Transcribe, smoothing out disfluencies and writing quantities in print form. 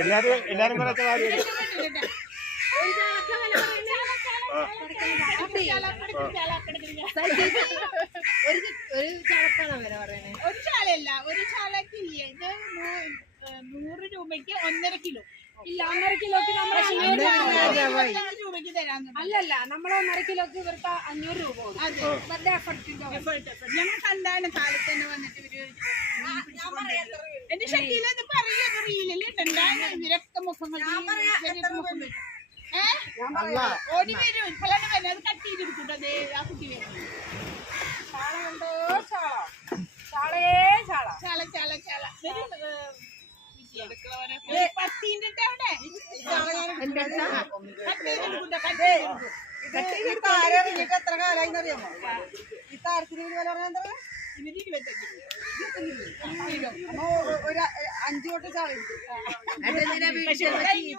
എല്ലാരും പറയത്തെ കാര്യം ഒരു ചാളക്കാണോ വില പറയുന്നത്? ഒരു ചാലയല്ല, ഒരു ചാലക്ക് ഇല്ലേ ഇത് 100 രൂപയ്ക്ക് 1.5 കിലോ. ഇല്ല, 1.5 കിലോക്ക് നമ്മൾ രൂപയ്ക്ക് തരാൻ. അല്ലല്ല, നമ്മൾ 1.5 കിലോക്ക് ഇവർക്ക് 500 രൂപ ഞങ്ങൾ കണ്ടാണ് കാലത്ത് തന്നെ വന്നിട്ട് എന്റെ ശക്തിയിൽ ഇത് പറയുന്നത് റീലിൽ ഉണ്ടാണ് ഇവരൊക്കെ മുഖങ്ങൾ ഓടി വരും. ഇപ്പോഴാണ് വരുന്നത്. അത് കട്ട് ചെയ്തെടുത്തിട്ട് അതേ ആ കുട്ടി വരുന്നത്. ചാള ചാള ചാള പത്തിന്റെ അവിടെ എത്ര കാലായിന്നറിയാമോ ഈ താരത്തിന് വില പറഞ്ഞാൽ? ഇതിന് 25 ഒരു 5 തൊട്ട് ചാള കഴിഞ്ഞു.